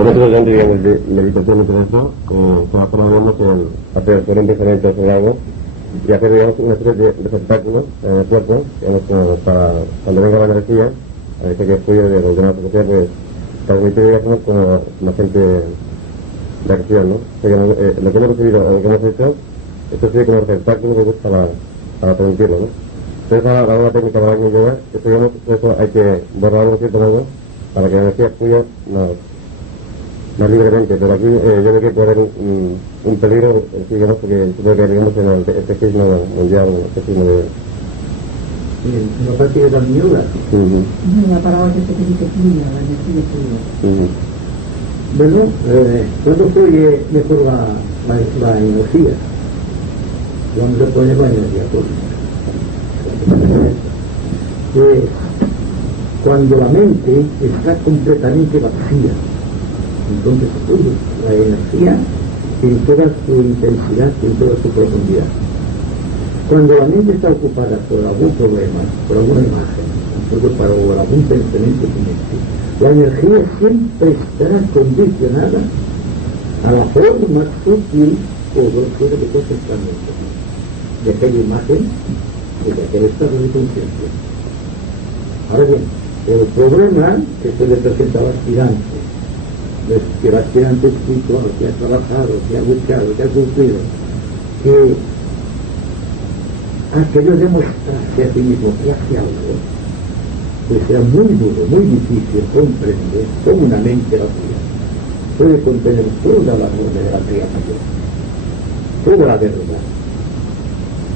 Nosotros ya digamos de meditación y todo eso, se va promoviendo con hacer un pensamiento sobre algo y hacer digamos una serie de espectáculos en el cuerpo, digamos, para cuando venga la energía, a veces que estudio de los demás sociales, transmitir digamos como la gente de acción, ¿no? O sea, lo que hemos recibido, lo que hemos hecho, esto sería como un espectáculo que gusta para transmitirlo, ¿no? Entonces ahora la técnica para que llegar, esto digamos, eso hay que borrarlo de cierto modo para que la energía fluya más libremente, pero aquí yo creo que puede haber un peligro, digamos, porque supongo que digamos en el espejismo mundial, el espejismo de... ¿No parece de la mierda? La palabra que se dice fluya, la energía fluya. Bueno, ¿cuándo fluye mejor la energía? Cuando se pone la energía cuando la mente está completamente vacía, entonces fluye la energía en toda su intensidad, en toda su profundidad. Cuando la mente está ocupada por algún problema, por alguna imagen, por algún pensamiento siniestro, la energía siempre estará condicionada a la forma sutil o grosera de ese pensamiento, de aquella imagen o de aquel estado de conciencia. Ahora bien, el problema que se le presenta al aspirante, que el aspirante espiritual, que ha trabajado, que ha buscado, que ha cumplido, que ha querido demostrarse a sí mismo que hace algo, pues será muy duro, muy difícil comprender cómo una mente vacía puede contener toda la norma de la creación, toda la verdad,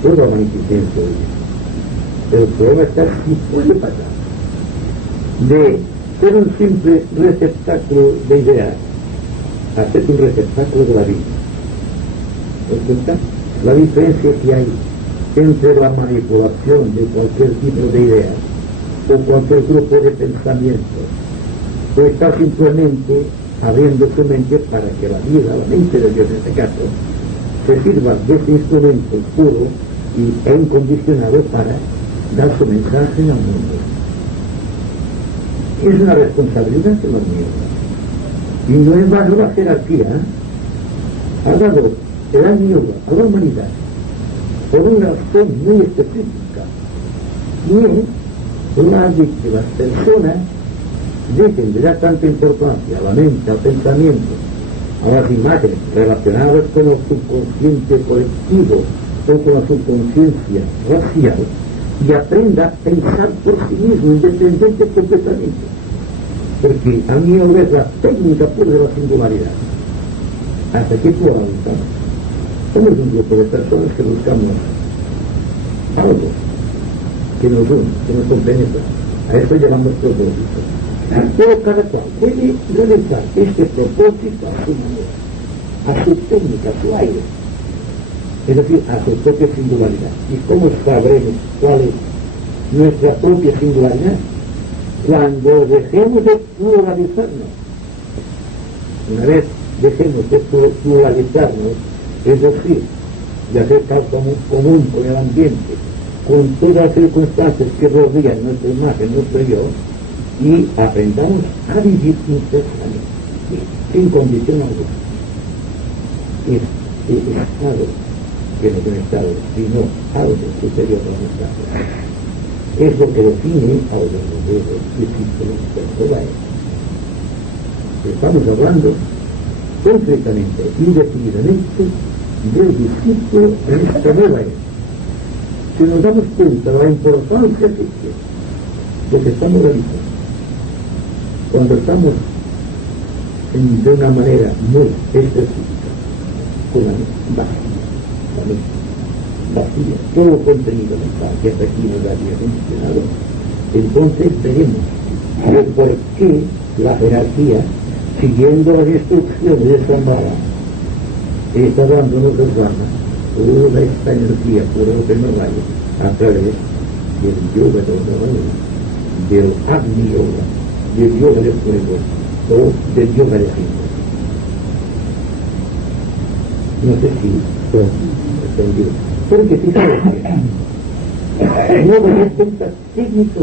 toda la magnificencia de Dios. El problema está si puede pasar de ser un simple receptáculo de ideas a ser un receptáculo de la vida. ¿Escucha? La diferencia que hay entre la manipulación de cualquier tipo de ideas o cualquier grupo de pensamientos, o está simplemente abriendo su mente para que la vida, la mente de Dios en este caso, se sirva de ese instrumento puro e incondicionado para dar su mensaje al mundo. Es una responsabilidad de la mierda. Y no es bajo la jerarquía, ha dado el ayuda a la humanidad por una razón muy específica. Y una vez que las personas dejen de dar tanta importancia a la mente, al pensamiento, a las imágenes relacionadas con el subconsciente colectivo o con la subconsciencia racial, y aprenda a pensar por sí mismo, independiente completamente. Porque a mí no es la técnica pura de la singularidad. Hasta que pueda avanzar. Somos un grupo de personas que buscamos algo que nos une, que nos compenetra. A eso llamamos propósito. Pero cada cual debe realizar este propósito a su manera, a su técnica, a su aire. Es decir, a su propia singularidad. ¿Y cómo sabremos cuál es nuestra propia singularidad? Cuando dejemos de pluralizarnos. Una vez dejemos de pluralizarnos, es decir, de hacer caso común con el ambiente, con todas las circunstancias que rodean nuestra imagen, nuestro yo, y aprendamos a vivir intensamente, sin condición alguna. Es estado que no es un estado, sino algo superior a un estado. Es lo que define a los verdaderos discípulos del Jehová. Estamos hablando concretamente y decididamente del discípulo en esta nueva era. Si nos damos cuenta de la importancia que tiene lo que estamos realizando, cuando estamos de una manera muy específica, con la vacía, todo el contenido mental que hasta aquí nos había mencionado, entonces veremos el por qué la jerarquía, siguiendo las instrucciones de Samara, está dándonos las ganas toda esta energía pura que nos vaya a través del yoga de la manera, del Agni Yoga, del yoga del fuego o del yoga de Hindu. No sé si entendido. Porque fijaros que no voy a pensar técnico,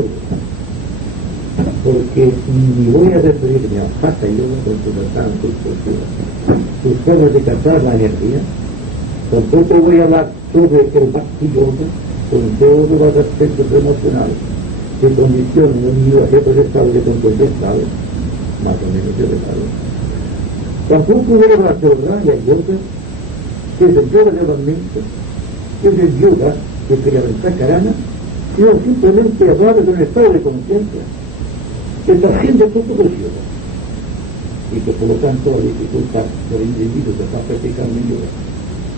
porque ni voy a referirme a Hatha Yoga con sus ventanas, sus posturas, sus formas de captar la energía. Tampoco voy a hablar sobre el Bhakti Yoga con todos los aspectos emocionales que condicionan un individuo a ciertos estados de conciencia estable, más o menos elevados. Tampoco voy a hablar sobre Raya Yoga, que es el yoga de la mente, que es el yoga que crea el Sakarana, sino simplemente hablar de un estado de conciencia que trasciende todo el yoga y que por lo tanto la dificultad del individuo que está practicando el yoga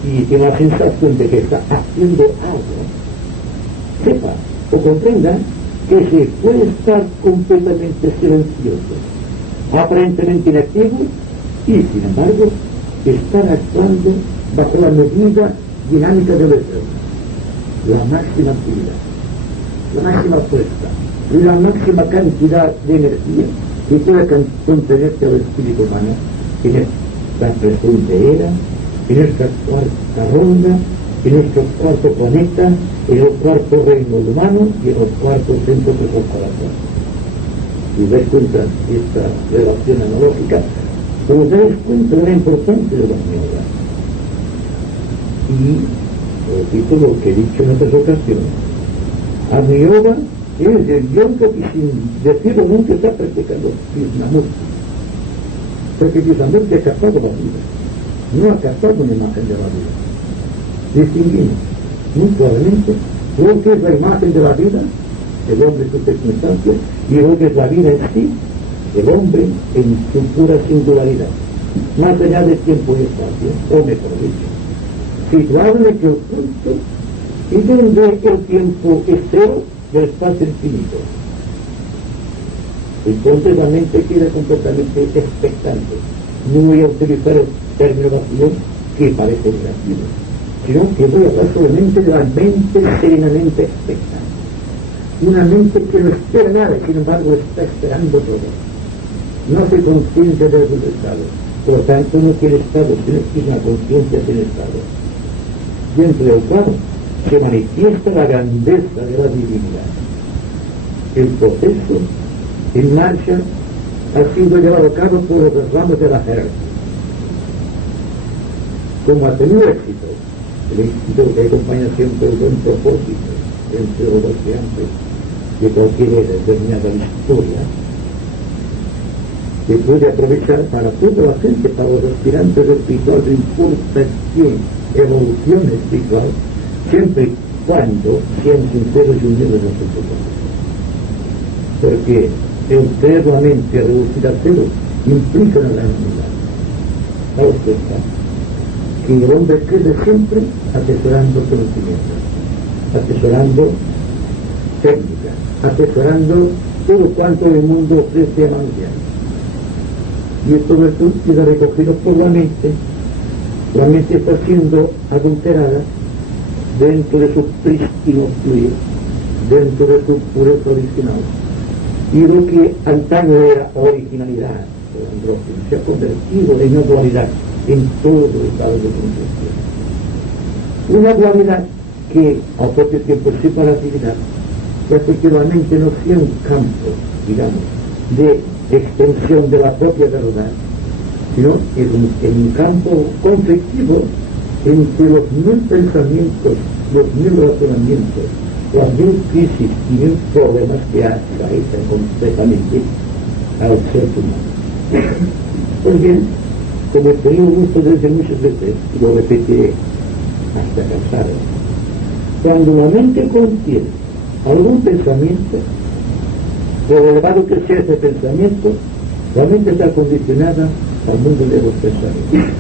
y tiene la sensación de que está haciendo algo, sepa o comprenda que se puede estar completamente silencioso, aparentemente inactivo y sin embargo estar actuando bajo la medida dinámica del eterno, la máxima actividad, la máxima fuerza y la máxima cantidad de energía que pueda contenerse al espíritu humano en esta presente era, en esta cuarta ronda, en este cuarto planeta, en el cuarto reino humano y en el cuarto centro que es el corazón. Si dais cuenta esta relación analógica, os dais cuenta de la importancia de la maniobra. Y repito lo que he dicho en otras ocasiones. Agni Yoga es el yoga que sin decirlo nunca está practicando Krishnamurti. Porque Krishnamurti ha captado la vida, no ha captado una imagen de la vida. Distinguimos muy claramente lo que es la imagen de la vida, el hombre en sus circunstancias, y lo que es la vida en sí, el hombre en su pura singularidad, más allá de tiempo y espacio, o mejor dicho, situado en aquel punto y donde el tiempo es cero del espacio infinito. Entonces la mente queda completamente expectante. No voy a utilizar el término vacío que parece negativo, sino que voy a hablar solamente de la mente serenamente expectante. Una mente que no espera nada, sin embargo está esperando todo. No se consciente de sus estados, por lo tanto no quiere estado, sino que es una conciencia sin estado, dentro del cual se manifiesta la grandeza de la divinidad. El proceso en marcha ha sido llevado a cabo por los ramos de la jerarquía. Como ha tenido éxito, el éxito que acompaña siempre el buen propósito entre los estudiantes de cualquier determinada historia, que puede aprovechar para toda la gente, para los aspirantes espirituales, no importa qué evolución espiritual, siempre y cuando sean sinceros y unidos en su propósito. Porque el ser la mente reducida a cero implica una gran unidad. La respuesta que el hombre crece siempre atesorando conocimiento, atesorando técnica, atesorando todo cuanto el mundo ofrece a manos. Y todo esto queda recogido por la mente. La mente está siendo adulterada dentro de su prístino fluir, dentro de su pureza original. Y lo que antaño era originalidad, el andrógeno, se ha convertido en una dualidad en todo el estado de conciencia. Una dualidad que al propio tiempo es separatividad, que hace que la mente no sea un campo, digamos, de extensión de la propia verdad, sino es un campo conflictivo entre los 1000 pensamientos, los 1000 razonamientos, las 1000 crisis y 1000 problemas que atravesan completamente al ser humano. Pues bien, como he tenido gusto de decir muchas veces, y lo repetiré hasta cansar, cuando la mente contiene algún pensamiento, por elevado que sea ese pensamiento, la mente está condicionada al mundo de los pensamientos.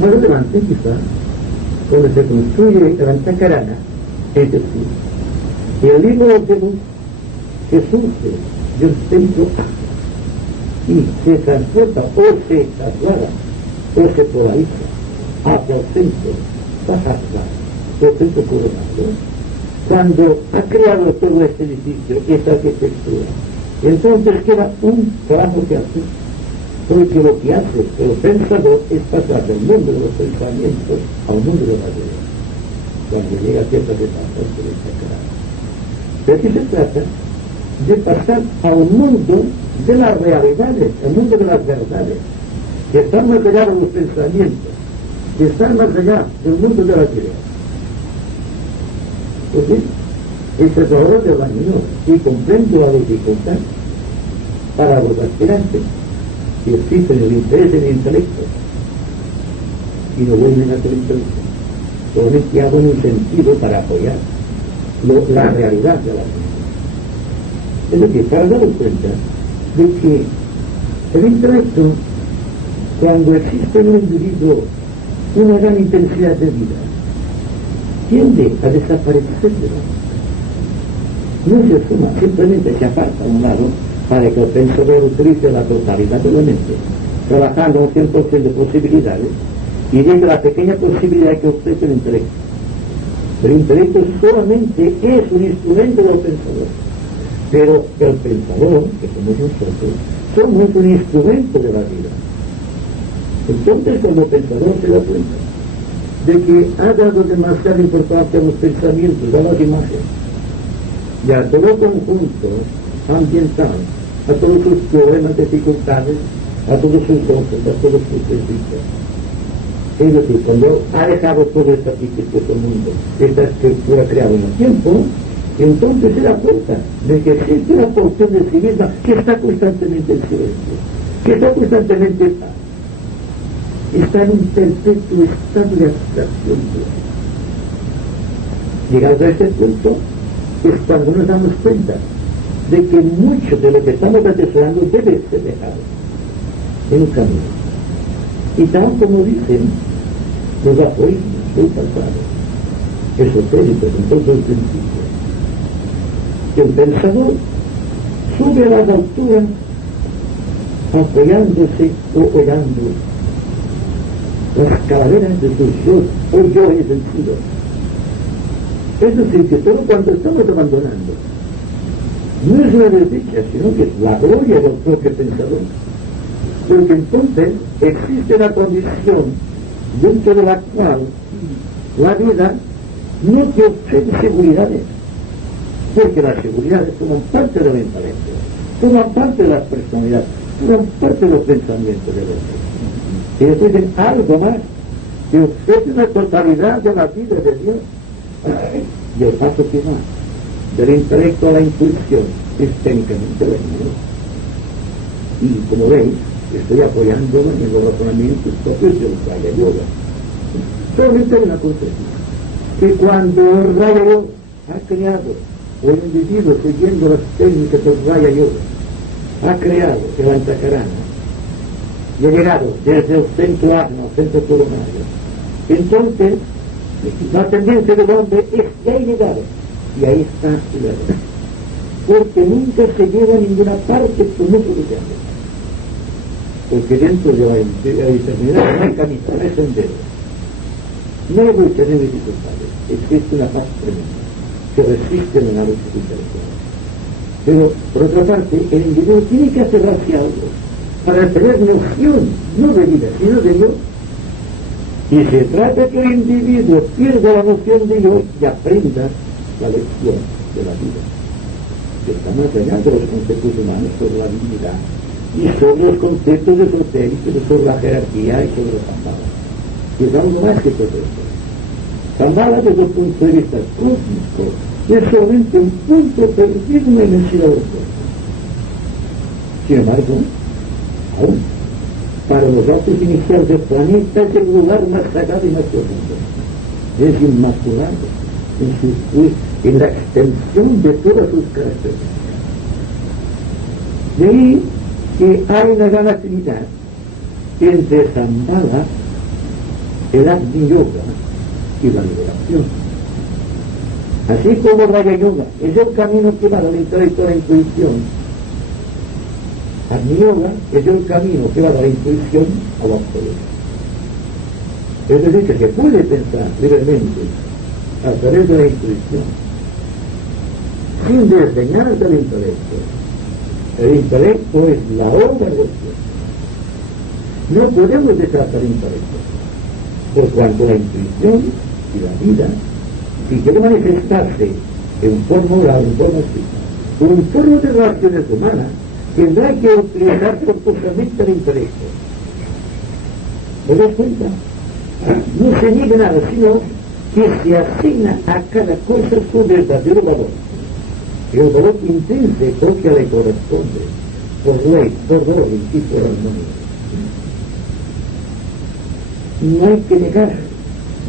Más relevante quizá, cuando se construye el Antakarana, es decir, el libro de luz que surge de un centro y se transporta o se traslada o se polariza hacia el centro Sahasra, el centro coronado, cuando ha creado todo este edificio, esta arquitectura, entonces queda un trabajo que hacer, porque lo que hace el pensador es pasar del mundo de los pensamientos al mundo de la realidad, cuando llega a ciertas etapas de esta cara. De aquí se trata de pasar a un mundo de las realidades, al mundo de las verdades, que están más allá de los pensamientos, que están más allá del mundo de las ideas. ¿Ok? Esa es la hora de la unión, y comprendo la dificultad para los aspirantes que existen el interés en el intelecto y no vuelven a ser intelecto. Solamente hago en un sentido para apoyar la realidad de la vida. Es decir, para dar cuenta de que el intelecto, cuando existe en un individuo una gran intensidad de vida, tiende a desaparecer de la vida. No se suma, simplemente se aparta a un lado para que el pensador utilice la totalidad de la mente, trabajando un 100% de posibilidades y desde la pequeña posibilidad que ofrece el intelecto. El intelecto solamente es un instrumento del pensador, pero el pensador, que somos nosotros, somos un instrumento de la vida. Entonces, cuando el pensador se da cuenta de que ha dado demasiada importancia a los pensamientos, a las imágenes, y a todo el conjunto ambiental, a todos sus problemas, dificultades, a todos sus gozos, a todos sus desdichas. Es decir, cuando ha dejado todo este arquitecto mundo, esta estructura creada en el tiempo, entonces se da cuenta de que existe una porción de sí misma que está constantemente en silencio, que está constantemente en paz. Está en un perpetuo estado de abstracción. Llegado a este punto, es cuando nos damos cuenta de que mucho de lo que estamos atesorando debe ser dejado en un camino. Y tal como dicen los aforismos del pasado, esotéricos en todos los principios, que el pensador sube a las alturas apoyándose o ollando las calaveras de sus yo o yoes vencidos. Es decir, que todo cuanto estamos abandonando no es una desdicha, sino que es la gloria del propio pensador. Porque entonces existe una condición dentro de la cual la vida no te ofrece seguridades, porque las seguridades forman parte del intelecto, forman parte de las personalidades, forman parte de los pensamientos del hombre. Y después algo más que ofrece una totalidad de la vida de Dios. Y el paso final del intelecto a la intuición es técnicamente la ignorancia. Y como veis, estoy apoyándolo en los razonamientos propios del Raya Yoga. Solamente hay una cosa, que cuando el Raya Yoga ha creado, o el individuo siguiendo las técnicas del Raya Yoga, ha creado el Antakarana, y ha llegado desde el centro Agna al centro coronario, entonces la tendencia del hombre es ya llegado, y ahí está el error, porque nunca se lleva a ninguna parte por no solucionar, porque dentro de la eternidad no hay camino, no hay sendero, no hay lucha ni dificultades, existe una paz tremenda que resiste en la lucha intelectual. Pero por otra parte, el individuo tiene que aferrarse a algo para tener noción, no de vida, sino de Dios. Y se trata que el individuo pierda la noción de Dios y aprenda la lección de la vida, que está más allá de los conceptos humanos sobre la divinidad y sobre los conceptos esotéricos, sobre la jerarquía y sobre los Shambhala, que es algo más que todo esto. Shambhala, desde el punto de vista cósmico, es solamente un punto perdido en la inmensidad del cuerpo. Sin embargo, aún para los autos iniciales del planeta es el lugar más sagrado y más profundo. Es inmaculado en la extensión de todas sus características. De ahí que hay una gran afinidad entre Shambhala, el Agni Yoga y la liberación. Así como Raya Yoga es el camino que va del intelecto a la intuición, Agni Yoga es el camino que va de la intuición a la absoluta. Es decir, que se puede pensar libremente a través de la intuición, sin desdeñar del intelecto. El intelecto es la obra del cielo. No podemos dejar el intelecto, por cuanto la intuición y la vida, si quiere manifestarse en forma oral, en forma escrita, conforme de relaciones humanas que no hay que utilizar forzosamente el intelecto. ¿Te das cuenta? No se niega nada, sino que se asigna a cada cosa su verdadero valor. El valor intrínseco que le corresponde, por ley, por orden y por armonía. No hay que negar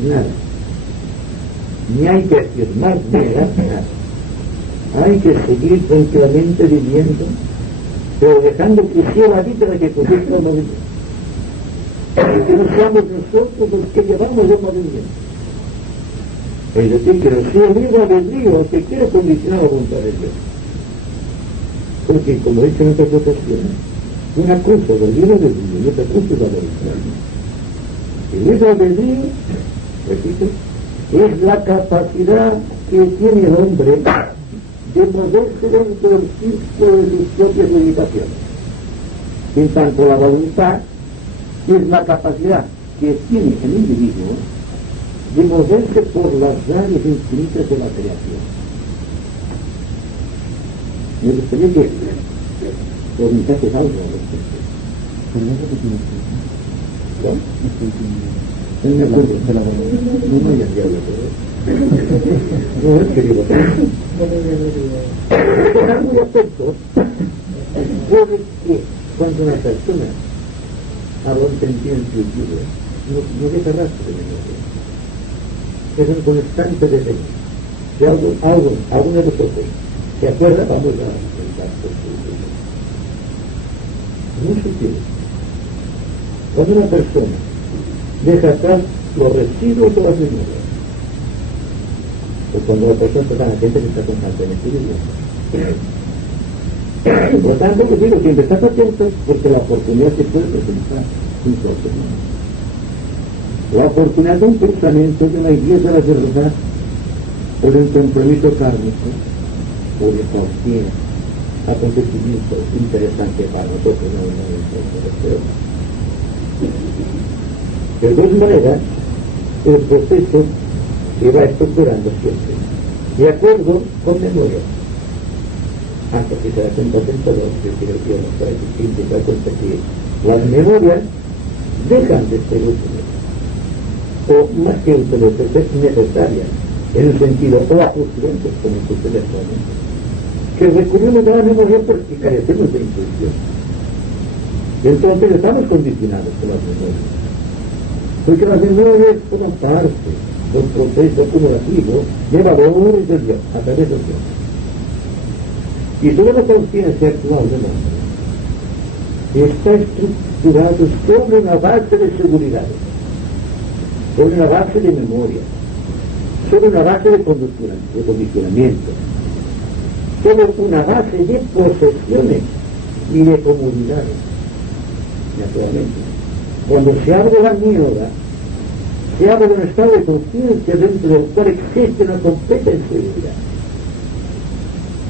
nada, ni hay que afirmar ni negar nada. Hay que seguir tranquilamente viviendo, pero dejando que sea la vida la que conduzca al movimiento. Que no seamos nosotros los que llevamos el movimiento. Es decir, que no sea el libre albedrío el que quiere condicionar la voluntad de Dios. Porque, como he dicho en otras ocasiones, una cosa del libre albedrío y otra cosa es la voluntad. El libre albedrío, repito, es la capacidad que tiene el hombre de moverse dentro del círculo de sus propias limitaciones. En tanto, la voluntad es la capacidad que tiene el individuo de moverse por las áreas infinitas de la creación. Me gustaría que comentases algo al respecto. ¿No? No me acuerdo. No me había no es que digo. Estar muy atento puede que cuando una persona habla un sentimiento intuitivo, no deja rastro de memoria. Es un constante deseo. Si alguna de nosotros se acuerda, vamos a intentar construirlo. Muy sutil. Cuando una persona deja atrás los residuos de las memorias, o cuando la persona está tan atenta que está constantemente viviendo. Por lo tanto, les digo, siempre estás atento porque la oportunidad se puede presentar en cualquier momento. La oportunidad de un pensamiento, de una idea de la verdad, o de un compromiso kármico, o de cualquier acontecimiento interesante para nosotros, no importa. De dos maneras, el proceso se va estructurando siempre, de acuerdo con memoria. Hasta que se da cuenta tentador, que quiero que nos trae distinto y se da cuenta que las memorias dejan de ser útiles, o más que útiles, de ser necesarias, en el sentido, o acuciantes, como sucede actualmente, que recurrimos a la memoria porque carecemos de intuición. Entonces estamos condicionados por las memorias, porque las memorias forman parte del proceso acumulativo de valores de Dios, a través de Dios. Y toda la conciencia actual del hombre está estructurado sobre una base de seguridad, sobre una base de memoria, sobre una base de condicionamiento, sobre una base de posesiones y de comodidades. Naturalmente, cuando se habla de la mierda, se habla de un estado de conciencia dentro del cual existe una completa inseguridad.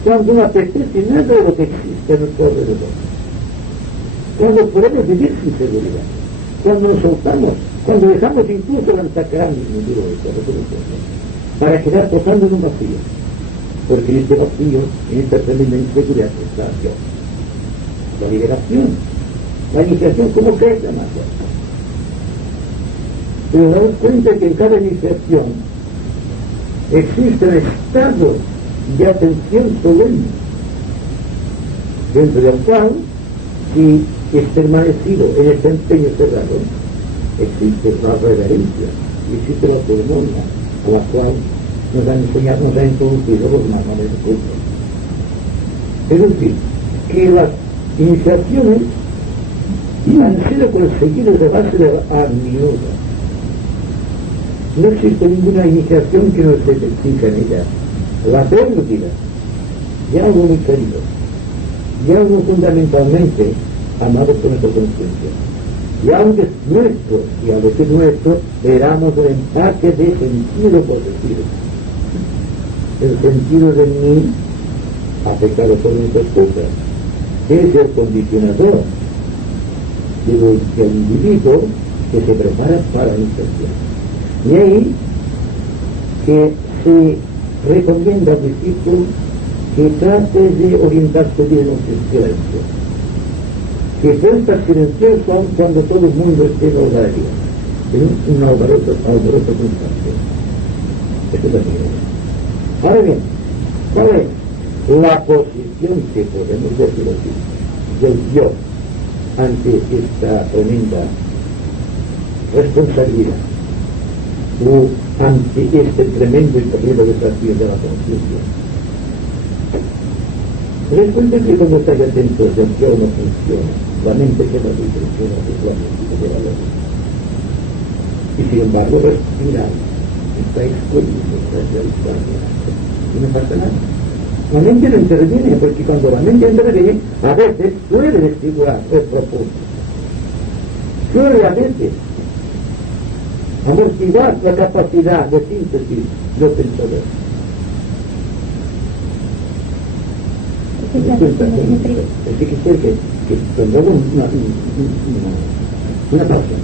Cuando no apetece nada de lo que existe a nuestro alrededor, cuando podemos vivir sin seguridad, cuando nos soltamos, cuando dejamos incluso lanzacarnos en el duro de para quedar posando en un vacío, porque en este vacío, en esta tremenda inseguridad está Dios. La liberación, la iniciación, ¿cómo crece más? Pero daos cuenta que en cada iniciación existe un estado de atención solemne, dentro del cual, si es permanecido en este empeño cerrado, existe la reverencia, existe la ceremonia, a la cual nos han enseñado, nos han introducido los manuales de culto. Es decir, que las iniciaciones han sido conseguidas de base de la armoniosa. No existe ninguna iniciación que no se explica en ella. La pérdida de algo muy querido, de algo fundamentalmente amado por nuestra conciencia, y algo que es nuestro, y al decir nuestro, veramos el empaque de sentido positivo. El sentido de mí, afectado por nuestras cosas, es el condicionador del individuo que se prepara para la iniciación. Y ahí que se recomienda al discípulo que trate de orientarse bien en sus silencios, que pueda silencioso aun cuando todo el mundo esté en horario, en un alboroto constante. Eso es lo que ahora bien, ¿cuál es la posición que podemos decir así del yo ante esta tremenda responsabilidad o ante este tremendo y terrible desafío de la conciencia? Recuerda que cuando está atento de que no funciona, la mente queda funciona es la mente que queda la vida. Y sin embargo respirar, está escondido, está realizando, y no pasa nada. La mente no interviene, porque cuando la mente interviene, a veces puede desfigurar el propósito. Puede a veces amortiguar la capacidad de síntesis del pensador. Es que cuando una pausa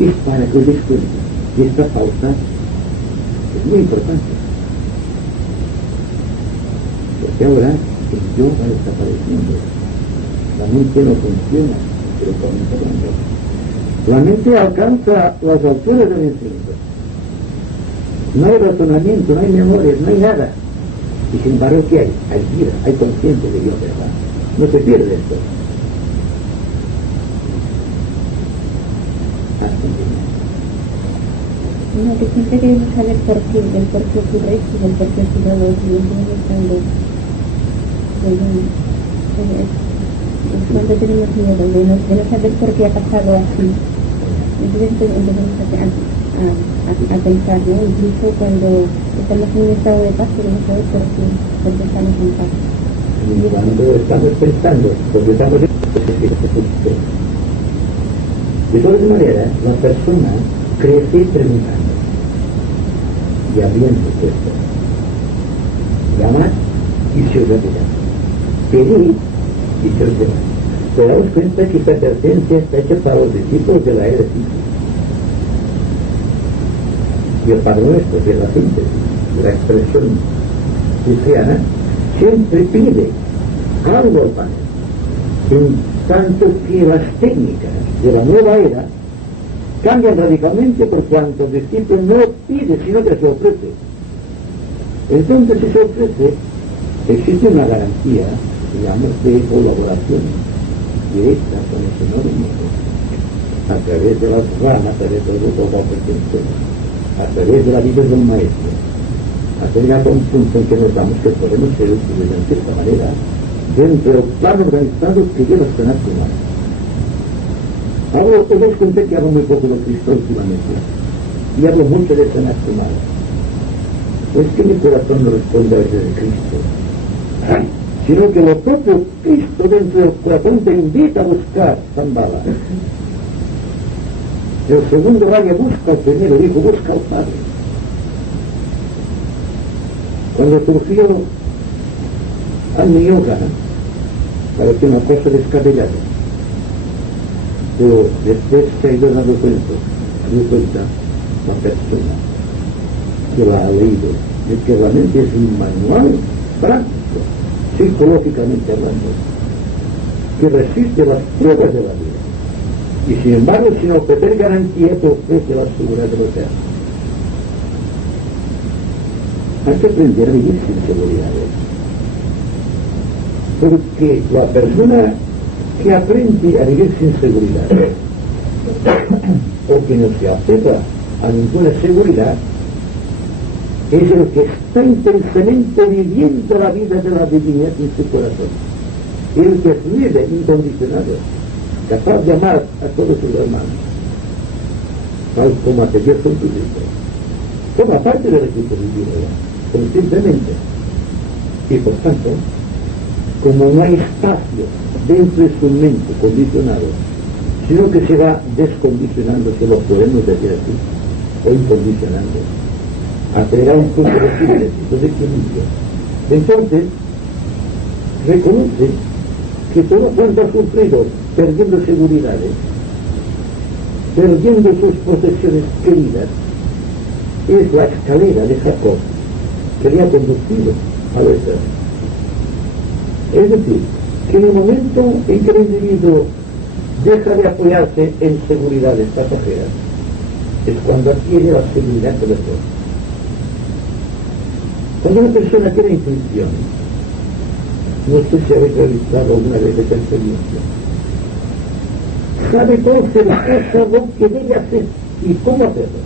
es para que el discurso y esta pausa es muy importante, porque ahora el yo va desapareciendo, la mente no funciona, pero comienza a cambiar. La mente alcanza las alturas del instinto, no hay razonamiento, no hay memoria, no hay nada. Y sin embargo, ¿qué hay? Hay vida, hay conciencia de Dios, ¿verdad? No se pierde esto. No, que siempre queremos saber por qué, del por qué ocurre esto, del por qué ocurre lo otro, y cuando tenemos miedo de no saber por qué ha pasado así. Entonces empezamos a pensar, ¿no? Incluso cuando estamos en un estado de paz, queremos saber por qué estamos en paz. Y cuando estamos pensando, porque estamos en de todas maneras, la persona crece preguntando y abriendo puestos. Llamar y se os dará. Pedir y se os dará. Pero daos cuenta que esta advertencia está hecha para los discípulos de la era de Cristo. Y el Padre Nuestro, que es la síntesis, la expresión cristiana, siempre pide algo al Padre, en tanto que las técnicas de la nueva era cambian radicalmente por cuanto el discípulo no pide, sino que se ofrece. Entonces, si se ofrece, existe una garantía, digamos, de colaboración directa con ese nuevo mundo, a través de las ramas, a través del grupo de pertenecencia, a través de la vida del maestro, hasta llegar a un punto en que notamos que podemos ser útiles de cierta manera dentro del plano organizado que lleva a sanar humano. Ahora os dais cuenta que hablo muy poco de Cristo últimamente y hablo mucho de sanar humano. Es que mi corazón no responde a veces de Cristo, sino que lo propio Cristo dentro del corazón te invita a buscar Zambala. El segundo rayo busca al primero, dijo, busca al Padre. Cuando surgió al yoga, parecía una cosa descabellada, pero después se ha ido dando cuenta la persona que la ha leído, de que realmente es un manual práctico, psicológicamente hablando, que resiste las pruebas de la vida. Y sin embargo, sin ofrecer garantía, te ofrece la seguridad de los eterno. Hay que aprender a vivir sin seguridades. Porque la persona que aprende a vivir sin seguridad, o que no se apega a ninguna seguridad, es el que está intensamente viviendo la vida de la divinidad en su corazón. El que es libre, incondicionado, capaz de amar a todos sus hermanos, tal como a Dios con tu Cristo. Forma parte del equipo divino, conscientemente. Y por tanto, como no hay espacio dentro de su mente condicionado, sino que se va descondicionando, que lo podemos decir así, o incondicionando, hasta llegar a un punto de síntesis, de equilibrio. Entonces, reconoce que todo cuanto ha sufrido, perdiendo seguridades, perdiendo sus posesiones queridas, es la escalera de Jacob que le ha conducido a lo eterno. Es decir, que en el momento en que el individuo deja de apoyarse en seguridades pasajeras, es cuando adquiere la seguridad de los otros. Cuando una persona tiene intuición, no sé si habéis realizado alguna vez esta experiencia, sabe todo lo que debe hacer y cómo hacerlo.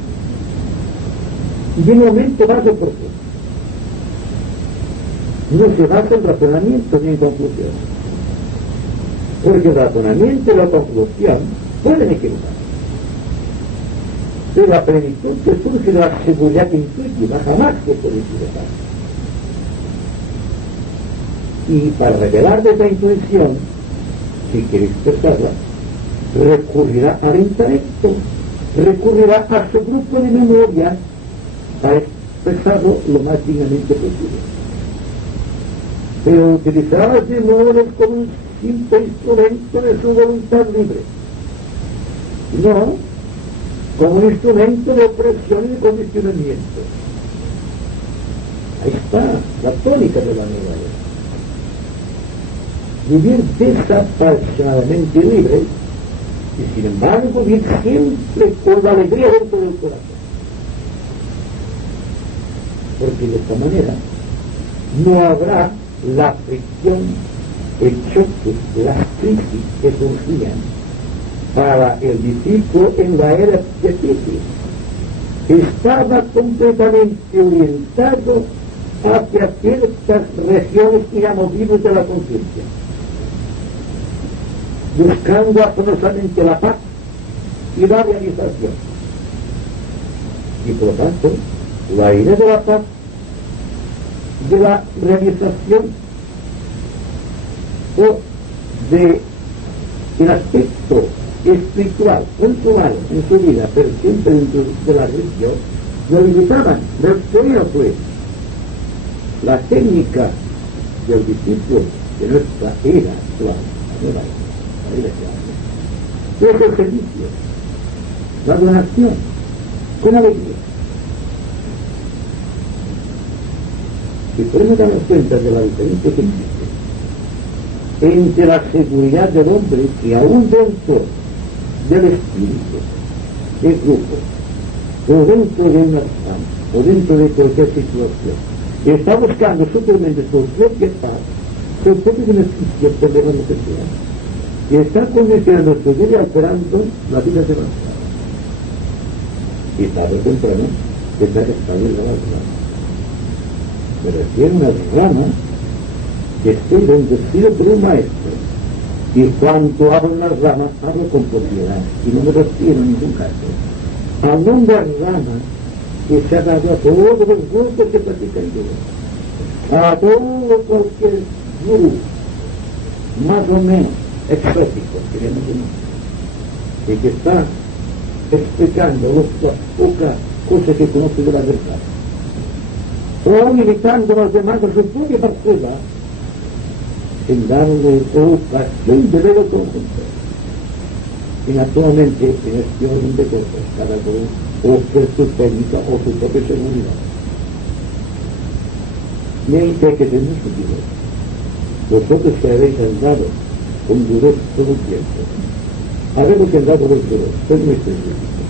Y en un momento va de por qué. No se basa en razonamiento ni en conclusión. Porque el razonamiento y la conclusión pueden equivocar. Pero la plenitud que surge de la seguridad intuitiva jamás se puede equivocar. Y para revelar de esa intuición, si quiere expresarla, recurrirá al intelecto, recurrirá a su grupo de memoria para expresarlo lo más dignamente posible. Pero utilizará las memorias como un simple instrumento de su voluntad libre, no como un instrumento de opresión y de condicionamiento. Ahí está la tónica de la nueva era. Vivir desapasionadamente libre y sin embargo vivir siempre con la alegría dentro del corazón. Porque de esta manera no habrá la fricción, el choque, las crisis que surgían para el discípulo en la era de Piscis. Estaba completamente orientado hacia ciertas regiones inamovibles de la conciencia, buscando afanosamente la paz y la realización. Y por lo tanto, la idea de la paz, de la realización o de el aspecto espiritual, puntual en su vida, pero siempre dentro de la religión, lo limitaban. Lo exterior fue la técnica del discípulo de nuestra era actual, la nueva era, es el servicio, la donación, con alegría. Si podemos darnos cuenta de la diferencia que existe entre la seguridad del hombre que aún dentro del espíritu, del grupo, o dentro de una rama, o dentro de cualquier situación, está buscando suplemente su propia paz, su propio beneficio, problemas no personales, y está condicionando su vida alterando la vida de avanzada. Y tarde o temprano, tendrá que estar en la rama. Me refiero a una rama que esté bendecida por un maestro. Y cuando hablo en las ramas, hablo con propiedad, y no me refiero en ningún caso a una rama que se ha dado a todos los grupos que practican yoga, a todo cualquier gurú, más o menos exótico, queremos decir, y que está explicando las pocas cosas que conoce de la verdad, o limitando a los demás a su propia parcela, en darle ocasión de ver el conjunto. Y naturalmente, en este orden de cosas, cada uno ofrece su técnica o su propia seguridad. Y ahí que hay que tener sentido. Vosotros que habéis andado con dureza todo el tiempo, habemos andado con dureza, soy muy específico.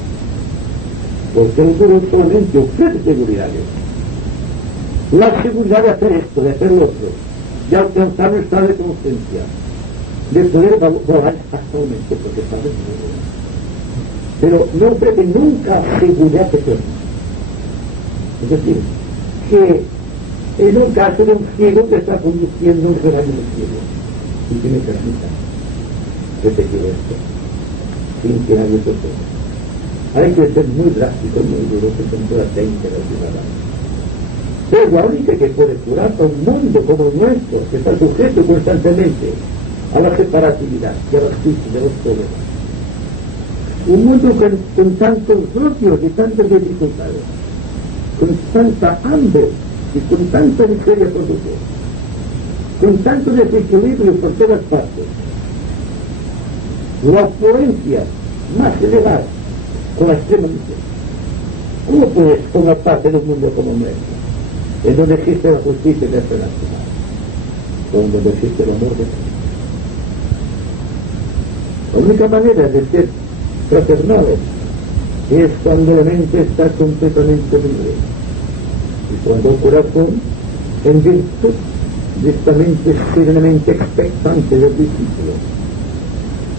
Porque el dureza solamente ofrece seguridades. La seguridad de hacer esto, de hacer lo otro, de alcanzar un estado de conciencia, de poder volar actualmente, porque sabe que pero no ofrece nunca seguridad eterna. Es decir, que en un caso de un ciego que está conduciendo un rebaño de ciego y tiene que repetir esto sin que nadie se sepa. Hay que ser muy drástico, muy duro, que con toda la técnica de la ciudadana. Es la única que puede curar a un mundo como el nuestro, que está sujeto constantemente a la separatividad y a las crisis de los problemas. Un mundo con tantos rocios y tantas dificultades, con tanta hambre y con tanta miseria por todos, con tanto desequilibrio por todas partes. La opulencia más elevada con la extrema miseria. ¿Cómo puedes formar parte de un mundo como nuestro, en donde existe la justicia internacional, donde existe el amor de Dios. La única manera de ser fraternales es cuando la mente está completamente libre y cuando el corazón, en virtud de esta mente serenamente expectante del discípulo,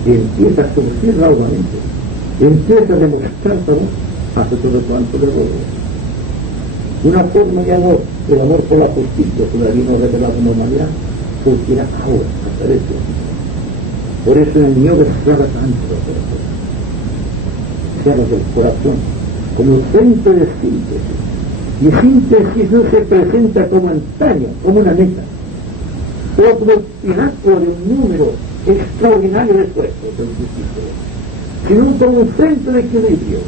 empieza a surgir raudamente, empieza a demostrar hace todo cuanto de todo. Una forma de amor, el amor por la justicia, todavía no revelado en la humanidad, surgirá ahora, hasta este momento. Por eso el niño deseaba tanto el corazón. Deseaba el corazón como centro de síntesis. Y síntesis no se presenta como antaño, como una meta, o como el pináculo de un número extraordinario de esfuerzos del discípulo, sino como un centro de equilibrio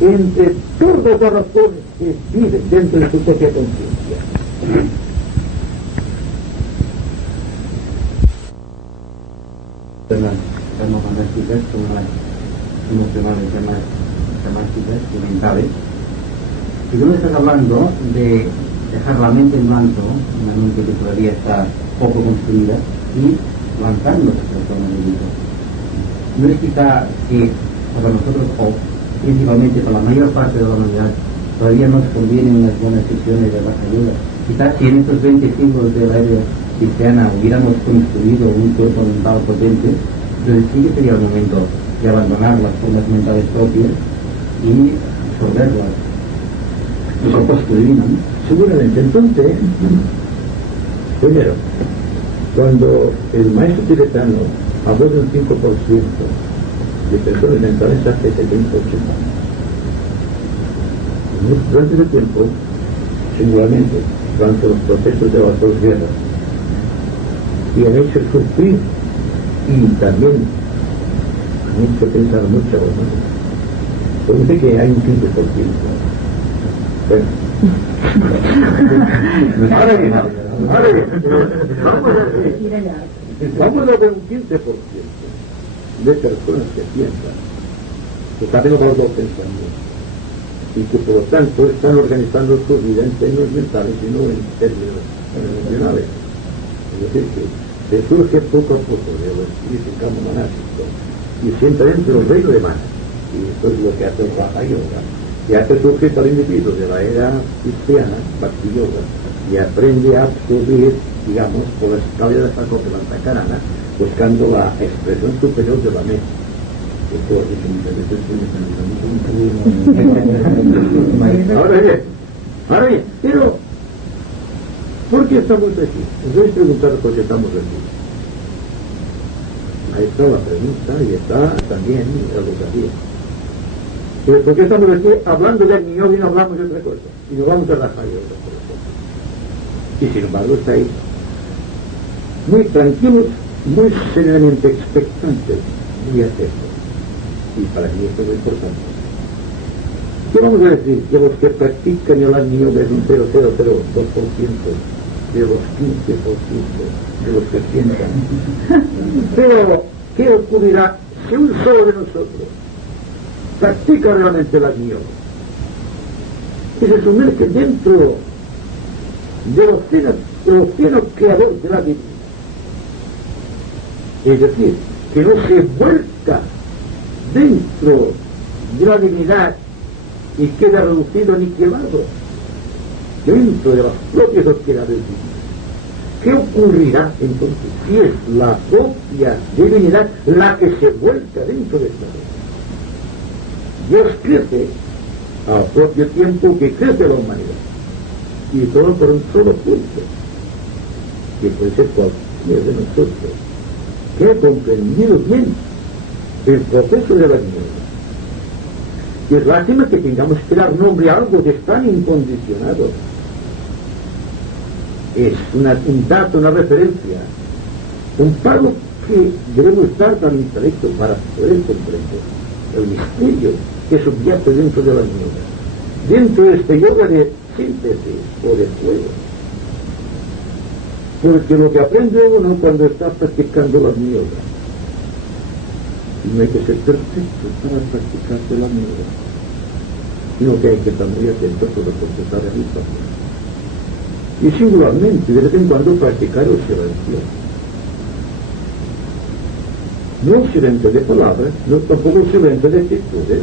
entre todas las razones que viven dentro de su propia conciencia. Estamos con actividades emocionales, temáticas mentales. Y tú me estás hablando de dejar la mente en blanco, una mente que todavía está poco construida, y lanzarnos hacia el plano de vida. No es quizá que para nosotros, o principalmente para la mayor parte de la humanidad, todavía nos convienen unas buenas sesiones de baja ayuda. Quizás si en estos 20 siglos de la era cristiana hubiéramos construido un cuerpo mental potente, entonces sí que sería el momento de abandonar las formas mentales propias y absorberlas. Eso construir, ¿no? Seguramente. Entonces, primero, cuando el maestro tibetano habló de un 5% de personas mentales hace 70, 80 años, durante ese tiempo, singularmente, durante los procesos de las dos guerras, y han hecho sufrir y también han hecho pensar mucho a los humanos. Pues dice que hay un 5%. Bueno, ahora bien, vamos a ver un 15% de personas que piensan, que saben los dos pensamientos, y que por lo tanto están organizando su vida en términos mentales y no en términos emocionales. Es decir, que se surge poco a poco de los espíritus en campo monástico y siempre dentro del reino de manas. Y esto es lo que hace el Raja Yoga, que hace surgir al individuo de la era cristiana, Bhakti Yoga, y aprende a absorber, digamos, por la escala de la Sakopantakarana, buscando la expresión superior de la mente. Ahora bien, pero ¿por qué estamos aquí? Os voy a preguntar por qué estamos aquí. Ahí está la pregunta y está también la educación. Pues ¿por qué estamos aquí hablando de niños y no hablamos de otra cosa? Y nos vamos a rajar de otra cosa. Y sin embargo está ahí, muy tranquilos, muy serenamente expectantes, muy atentos. Y para mí esto es muy importante. ¿Qué vamos a decir? Que los que practican el año es un 0,002% de los 15% de los que piensan. Pero, ¿qué ocurrirá si un solo de nosotros practica realmente el año? Y se sumerge dentro del océano creador de la vida. Es decir, que no se vuelca dentro de la divinidad y queda reducido, aniquilado dentro de las propias oscuridades divinas. ¿Qué ocurrirá entonces si es la propia divinidad la que se vuelca dentro de esta vida? Dios crece al propio tiempo que crece la humanidad, y todo por un solo punto, que puede ser cualquiera de nosotros, que ha comprendido bien el proceso de la vida. Y es lástima que tengamos que dar nombre a algo que es tan incondicionado. Es un dato, una referencia, un pago que debemos dar al intelecto para poder comprender el misterio que subyace dentro de la yoga, dentro de este yoga de síntesis o de fuego. Porque lo que aprende uno cuando está practicando la yoga, no hay que ser perfecto para practicar la yoga, sino que hay que estar muy atento sobre lo que está realizando. y singularmente de vez en cuando practicar el silencio. No el silencio de palabras, no tampoco el silencio de actitudes,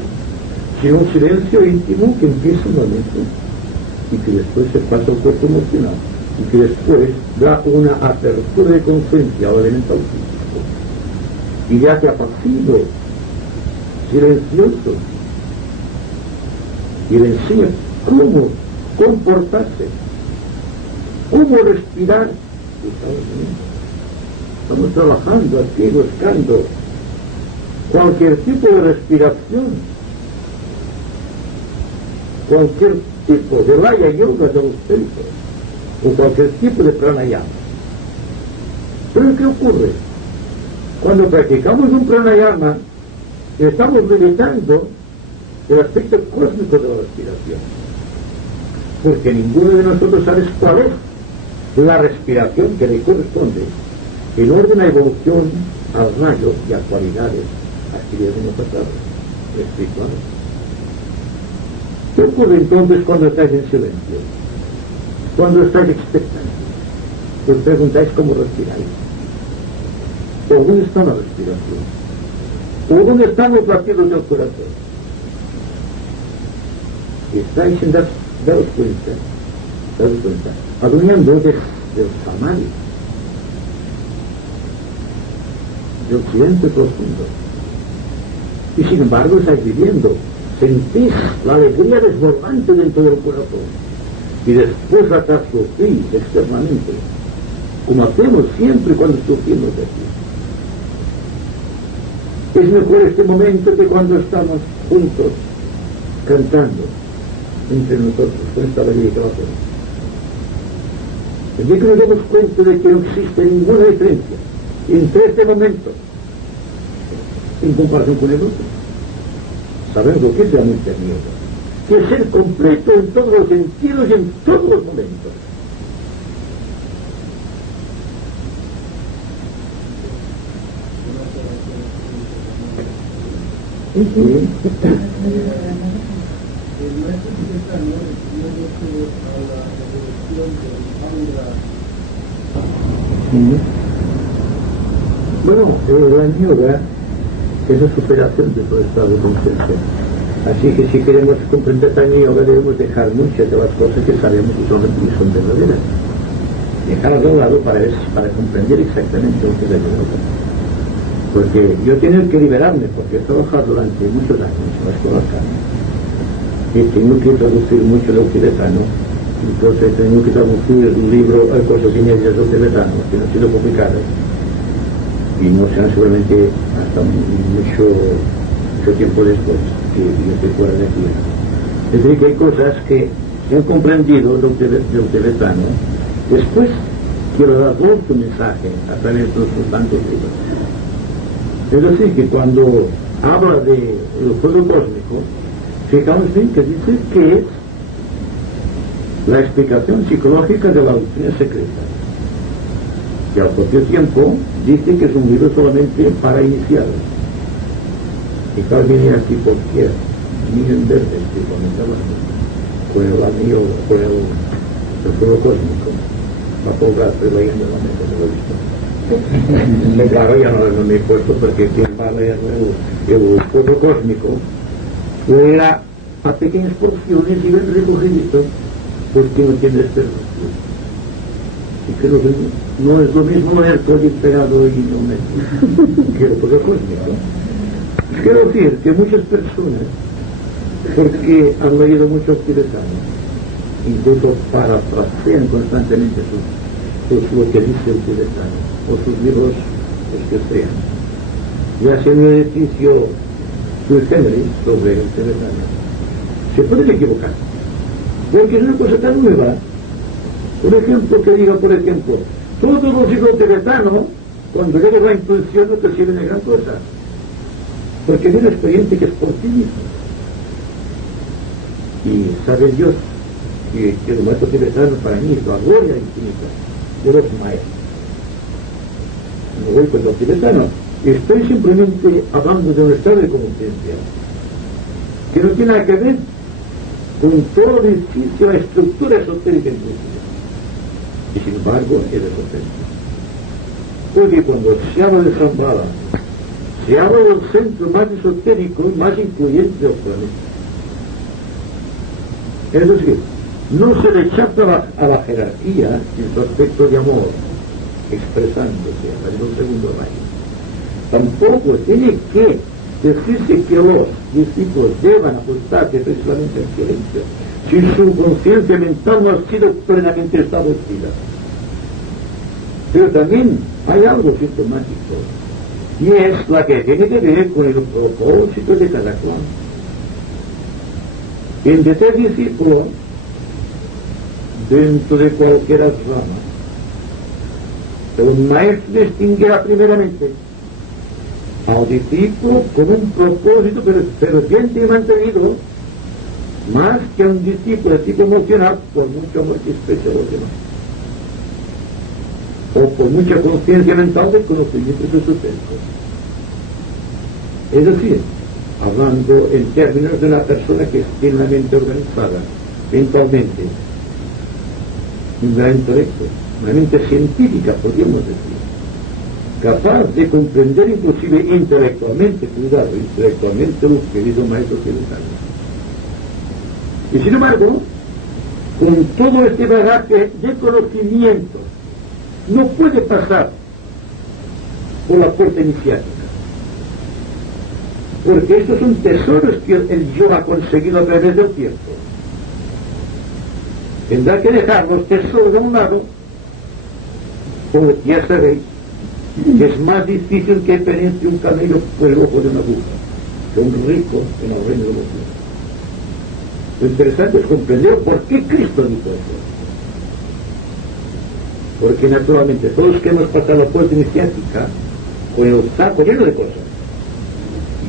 sino un silencio íntimo que empieza en la mente y que después se pasa al cuerpo emocional y que después da una apertura de conciencia al elemental físico. Y ya que apacible, silencioso, y le enseña cómo comportarse, cómo respirar. Estamos trabajando aquí, buscando cualquier tipo de respiración, cualquier tipo de Laya Yoga de los templos, o cualquier tipo de pranayama. Pero ¿qué ocurre? Cuando practicamos un pranayama, estamos limitando el aspecto cósmico de la respiración, porque ninguno de nosotros sabe cuál es la respiración que le corresponde en orden a evolución, al rayo y a cualidades adquiridas en el pasado, espirituales. ¿Qué ocurre entonces cuando estáis en silencio? Cuando estáis expectantes, os preguntáis cómo respiráis, o dónde está la respiración, o dónde están los latidos del corazón. Estáis sin daros cuenta, adueñando del samadhi, del silencio profundo. Y sin embargo estáis viviendo, sentís la alegría desbordante dentro del corazón y después la transmitís externamente, como hacemos siempre cuando surgimos de aquí. Es mejor este momento que cuando estamos juntos cantando entre nosotros con esta alegría que hacemos. El día que nos damos cuenta de que no existe ninguna diferencia entre este momento en comparación con el otro, sabemos lo que es realmente el miedo, que es ser completo en todos los sentidos y en todos los momentos. Bueno, la yoga es la superación de todo estado de conciencia. Así que si queremos comprender también yoga debemos dejar muchas de las cosas que sabemos que son verdaderas. Dejarlas de un lado para comprender exactamente lo que es la yoga. Porque yo tengo que liberarme, porque he trabajado durante muchos años en la escuela Kama y tengo que traducir mucho del tibetano. Entonces tengo que traducir un libro, cosas inéditas del tibetano que no han sido publicadas y no sean seguramente hasta mucho tiempo después que yo estoy fuera de aquí. Es decir, que hay cosas que se han comprendido del tibetano. Después quiero dar otro mensaje a través de los tantos libros. Es decir, que cuando habla del fuego cósmico, fijamos bien que dice que es la explicación psicológica de la doctrina secreta. Y al propio tiempo dice que es un libro solamente para iniciados. Y claro, viene aquí cualquier niño en verde que comentaba con el anillo, con el fuego cósmico, va a cobrar leyendo la mente de lo visto. Claro, ya no me he puesto porque quien va a leer el fuego cósmico era a pequeñas porciones y ven recogiditos porque no tiene desperdicio. Y creo que no es lo mismo leer todo integrado y no medio que el fuego cósmico. Quiero decir que muchas personas, porque han leído muchos tibetanos, incluso parafrasean constantemente lo que dice el tibetano, o sus libros, los que sean, y hacen un ejercicio sui generis sobre el tibetano. Se pueden equivocar, porque es una cosa tan nueva. Por ejemplo, que diga, por ejemplo, todos los libros tibetanos, cuando llegas la intuición, no te sirven de gran cosa, porque hay una experiencia que es por ti mismo. Y sabe Dios que el maestro tibetano para mí es la gloria infinita de los maestros. No voy con los tibetanos, estoy simplemente hablando de un estado de conciencia que no tiene nada que ver con todo el edificio, la estructura esotérica inclusive. y sin embargo es esotérico. Porque cuando se habla de Shambhala, se habla del centro más esotérico y más influyente del planeta. Es decir, no se rechaza a la jerarquía en su aspecto de amor, expresándose en un segundo rayo. Tampoco tiene que decirse que los discípulos deban ajustarse precisamente al silencio, si su conciencia mental no ha sido plenamente establecida. Pero también hay algo sintomático, y es la que tiene que ver con el propósito de cada cual. En de ser discípulo, dentro de cualquier rama, un maestro distinguirá primeramente al discípulo con un propósito ferviente y mantenido, más que a un discípulo de tipo emocional, por mucho amor que exprese a los demás, o por mucha conciencia mental de conocimientos esotéricos. Es decir, hablando en términos de una persona que es plenamente organizada mentalmente, un gran intelecto, una mente científica, podríamos decir, capaz de comprender inclusive intelectualmente, cuidado, intelectualmente los queridos maestros occidentales. Y sin embargo, con todo este bagaje de conocimiento, no puede pasar por la puerta iniciática, porque estos son tesoros que el yo ha conseguido a través del tiempo. Tendrá que dejar los tesoros a un lado, o ya sabéis que es más difícil que penetre un camello por el ojo de una aguja que un rico en el reino de los cielos. Lo interesante es comprender por qué Cristo dijo eso. Porque naturalmente todos que hemos pasado la puerta iniciática con el saco lleno de cosas,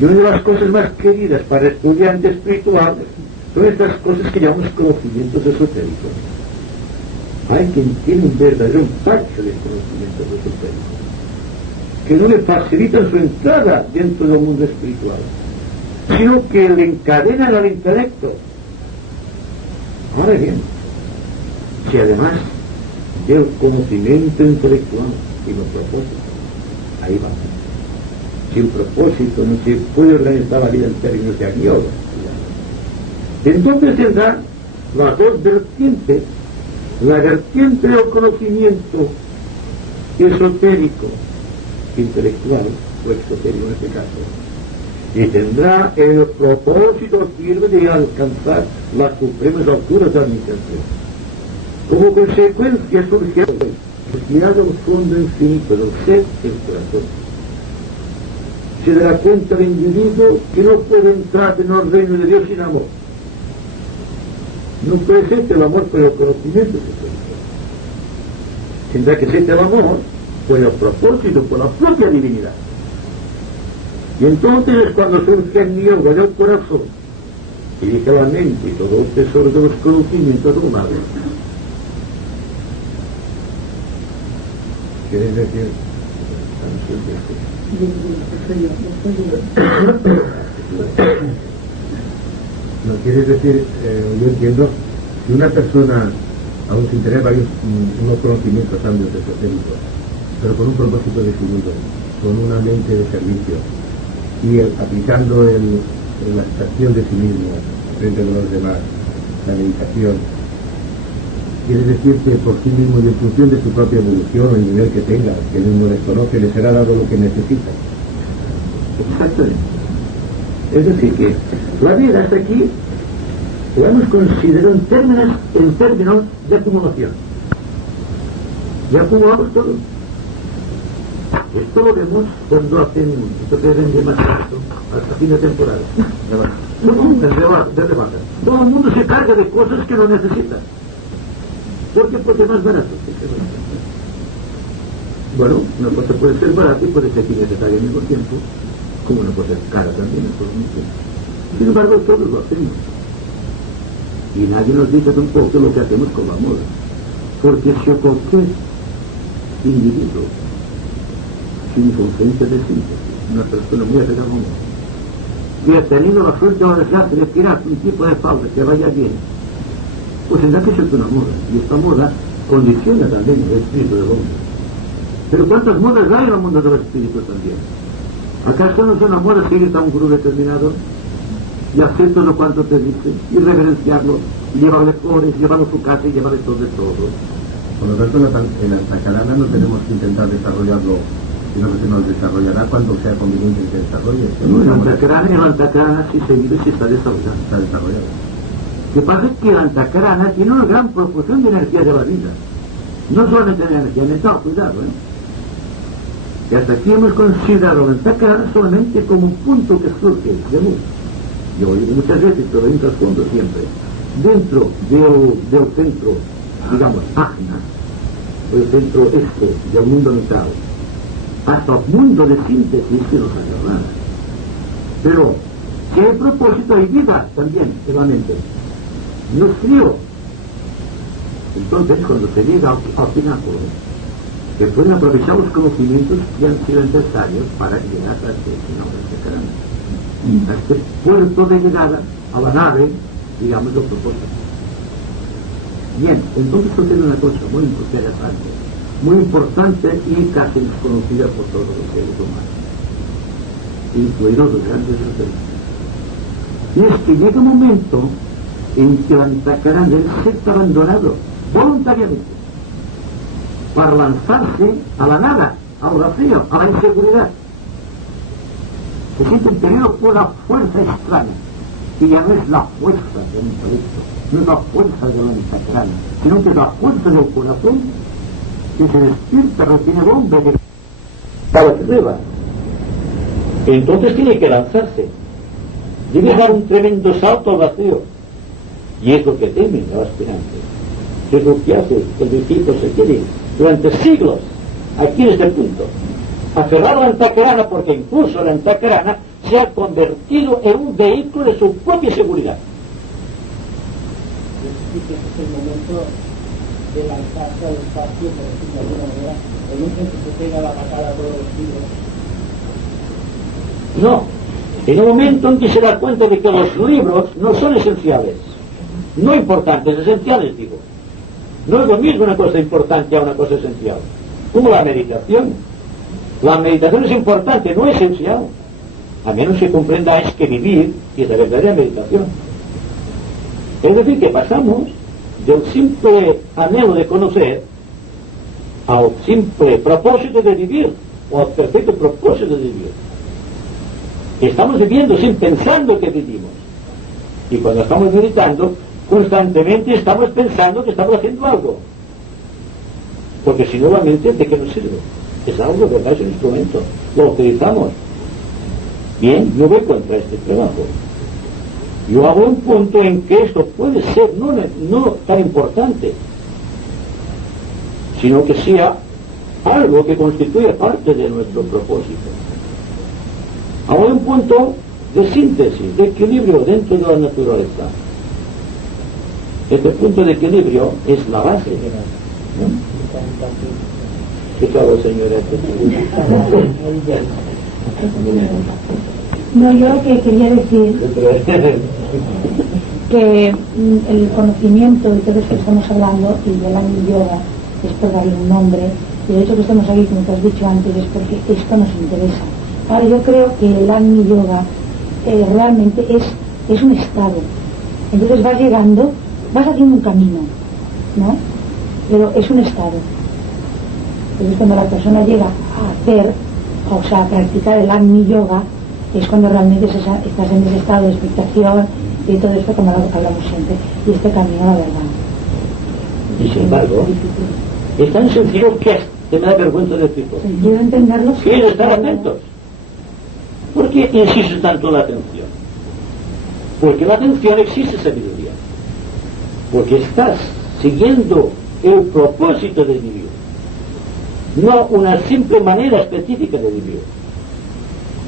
y una de las cosas más queridas para estudiantes espirituales son estas cosas que llamamos conocimientos esotéricos. Hay quien tiene un verdadero impacto de conocimientos esotéricos que no le facilitan su entrada dentro del mundo espiritual, sino que le encadenan al intelecto. Ahora bien, si además del conocimiento intelectual y los propósitos, ahí va. Sin propósito no se puede organizar la vida en términos de yoga. Entonces tendrá las dos vertientes, la vertiente del conocimiento esotérico, intelectual o exotérico en este caso, y tendrá el propósito firme de alcanzar las supremas alturas de la administración. Como consecuencia surge mirado al fondo infinito del ser en el corazón. Se dará cuenta del individuo que no puede entrar en el reino de Dios sin amor. No puede ser el amor por el conocimiento. Tendrá que ser el amor por el propósito, por la propia divinidad. Y entonces es cuando surge el yoga del corazón, y dije la mente y todo el tesoro de los conocimientos humanos. ¿Quieres decir? No quieres decir, yo entiendo, que una persona, aún sin tener unos conocimientos amplios esotéricos, pero con un propósito definido, con una mente de servicio, y aplicando la abstracción de sí mismo frente a los demás, la meditación, quiere decir que por sí mismo y en función de su propia evolución o el nivel que tenga, que él no desconoce, le será dado lo que necesita. Exactamente. Es decir, que la vida hasta aquí la hemos considerado en términos de acumulación. Ya acumulamos todo. Esto lo vemos cuando hacen esto que ven de más hasta fin de temporada. Todo el mundo se carga de cosas que no necesita. ¿Por qué? Porque es más barato. Bueno, una cosa puede ser barata y puede ser innecesaria al mismo tiempo, como una cosa cara también al mismo tiempo. Sin embargo, todos lo hacemos. Y nadie nos dice tampoco lo que hacemos con la moda. Porque si cualquier individuo sin conciencia de síntesis, una persona muy apegada al amor, que ha tenido la suerte o la desgracia de tirar un tipo de falda que vaya bien, pues tendrá que ser una moda. Y esta moda condiciona también el espíritu del hombre. Pero ¿cuántas modas hay en el mundo del espíritu también? ¿Acaso no son amores seguir a un gurú determinado y hacer todo cuanto te dice y reverenciarlo y llevarle flores, llevarlo a su casa y llevarle todo de todo? Por lo tanto, en Antacarana no tenemos que intentar desarrollarlo, sino que se nos desarrollará cuando sea conveniente que se desarrolle. En Antacarana si se vive, se está desarrollando. Está desarrollado. Lo que pasa es que el Antacarana tiene una gran proporción de energía de la vida. No solamente de energía mental, cuidado, Y hasta aquí hemos considerado el Antacarana solamente como un punto que surge de luz. Yo oigo muchas veces, pero hay un trasfondo siempre. Dentro del centro, digamos, Ajna, el centro del mundo mental, hasta el mundo de síntesis que nos ha nada. Pero, ¿qué propósito hay vida también en la mente? No es frío. Entonces, cuando se llega al pináculo, que pueden aprovechar los conocimientos que han sido necesarios para llegar a este final de este canal. A este puerto de llegada, a la nave, digamos, del propósito. Bien, entonces sucede una cosa muy interesante, muy importante y casi desconocida por todos los seres humanos, incluidos los grandes sacerdotes. Y es que llega un momento en que el Antacarana debe ser abandonado voluntariamente para lanzarse a la nada, al vacío, a la inseguridad. Se siente impelido por una fuerza extraña, que ya no es la fuerza del intelecto, no es la fuerza del Antacarana, sino que es la fuerza del corazón que se despierta, retiene bomba de para arriba. Entonces tiene que lanzarse, debe dar un tremendo salto al vacío, y es lo que temen los aspirantes, es lo que hace que el discípulo se quede durante siglos aquí en este punto, aferrado al Antacarana, porque incluso el Antacarana se ha convertido en un vehículo de su propia seguridad. Este es el momento de lanzarse al espacio, por decirlo de alguna manera, el momento en que se pega la patada a todos los libros. No, en el momento en que se da cuenta de que los libros no son esenciales, no importantes, esenciales digo. No es lo mismo una cosa importante a una cosa esencial, como la meditación. La meditación es importante, no esencial, a menos que comprendáis que vivir es la verdadera meditación. Es decir, que pasamos del simple anhelo de conocer al simple propósito de vivir, o al perfecto propósito de vivir. Estamos viviendo sin pensando que vivimos. Y cuando estamos meditando, constantemente estamos pensando que estamos haciendo algo. Porque si no, la mente, ¿de qué nos sirve? Es algo, ¿verdad? Es un instrumento. Lo utilizamos. Bien, yo voy contra este trabajo. Yo hago un punto en que esto puede ser no tan importante, sino que sea algo que constituye parte de nuestro propósito. Hago un punto de síntesis, de equilibrio dentro de la naturaleza. Este punto de equilibrio es la base. ¿No? ¿Qué tal, señora? No, yo lo que quería decir que el conocimiento y todo esto que estamos hablando, y del Agni Yoga, es por darle un nombre, y el hecho que estemos aquí, como te has dicho antes, es porque esto nos interesa. Ahora, yo creo que el Agni Yoga realmente es un estado. Entonces vas llegando, vas haciendo un camino, ¿no? Pero es un estado. Entonces cuando la persona llega a hacer, o sea, a practicar el Agni Yoga, es cuando realmente estás en ese estado de expectación y todo esto, como hablamos siempre, y este camino, la verdad. Y sin embargo, es tan sencillo que te me da vergüenza decirlo. Quiero entenderlo. Quiero estar atentos. ¿Por qué insiste tanto la atención? Porque la atención existe sabiduría. Porque estás siguiendo el propósito de vivir, no una simple manera específica de vivir.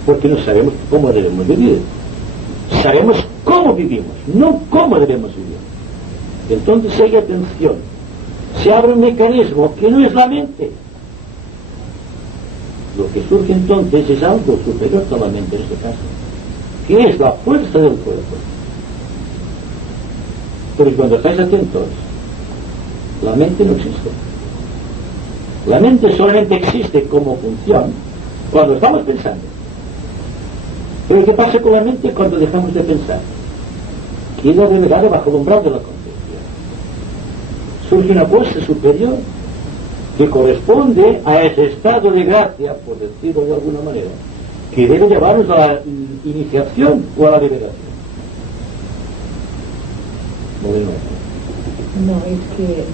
Porque no sabemos cómo debemos vivir. Sabemos cómo vivimos, no cómo debemos vivir. Entonces hay atención. Se abre un mecanismo que no es la mente. Lo que surge entonces es algo superior a la mente en este caso, que es la fuerza del cuerpo. Porque cuando estáis atentos, La mente no existe. La mente solamente existe como función cuando estamos pensando. Pero ¿qué pasa con la mente cuando dejamos de pensar? Queda relegada bajo el umbral de la conciencia. Surge una fuerza superior que corresponde a ese estado de gracia, por decirlo de alguna manera, que debe llevarnos a la iniciación o a la liberación. No, es que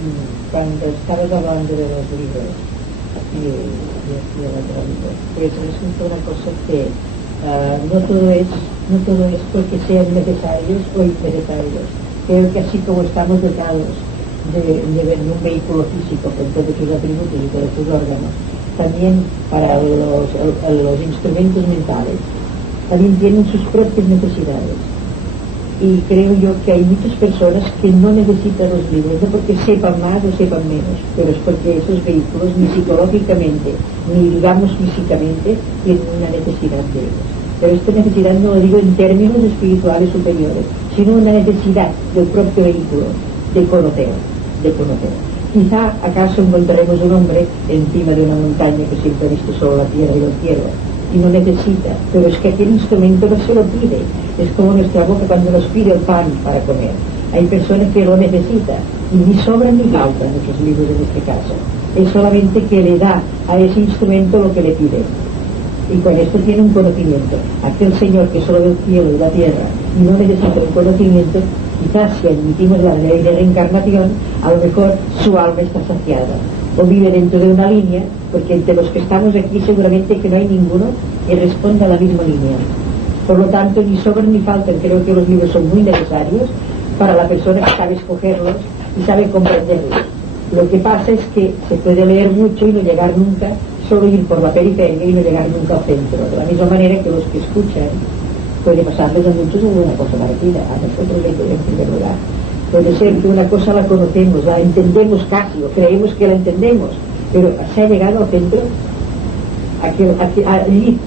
cuando estabas hablando de los libros y de la traducción, pues resulta una cosa que no todo es porque sean necesarios o innecesarios. Creo que así como estamos dotados de un vehículo físico con todos sus atributos y todos sus órganos, también para los instrumentos mentales también tienen sus propias necesidades. Y creo yo que hay muchas personas que no necesitan los libros, no porque sepan más o sepan menos, pero es porque esos vehículos ni psicológicamente ni digamos físicamente tienen una necesidad de ellos. Pero esta necesidad no lo digo en términos espirituales superiores, sino una necesidad del propio vehículo de conocer. Quizá acaso encontraremos un hombre encima de una montaña que siempre ha visto solo la tierra y los cielos y no necesita, pero es que aquel instrumento no se lo pide. Es como nuestra boca cuando nos pide el pan para comer. Hay personas que lo necesitan y ni sobran ni faltan muchos libros en este caso. Es solamente que le da a ese instrumento lo que le pide. Y con esto tiene un conocimiento. Aquel señor que solo ve el cielo y la tierra y no necesita un conocimiento, quizás si admitimos la ley de reencarnación, a lo mejor su alma está saciada o vive dentro de una línea, porque entre los que estamos aquí seguramente que no hay ninguno que responda a la misma línea. Por lo tanto, ni sobran ni faltan. Creo que los libros son muy necesarios para la persona que sabe escogerlos y sabe comprenderlos. Lo que pasa es que se puede leer mucho y no llegar nunca, solo ir por la periferia y no llegar nunca al centro. De la misma manera que los que escuchan, puede pasarles a muchos una cosa parecida, a nosotros en primer lugar. Puede ser que una cosa la conocemos, la entendemos casi, o creemos que la entendemos, pero se ha llegado al centro, allí.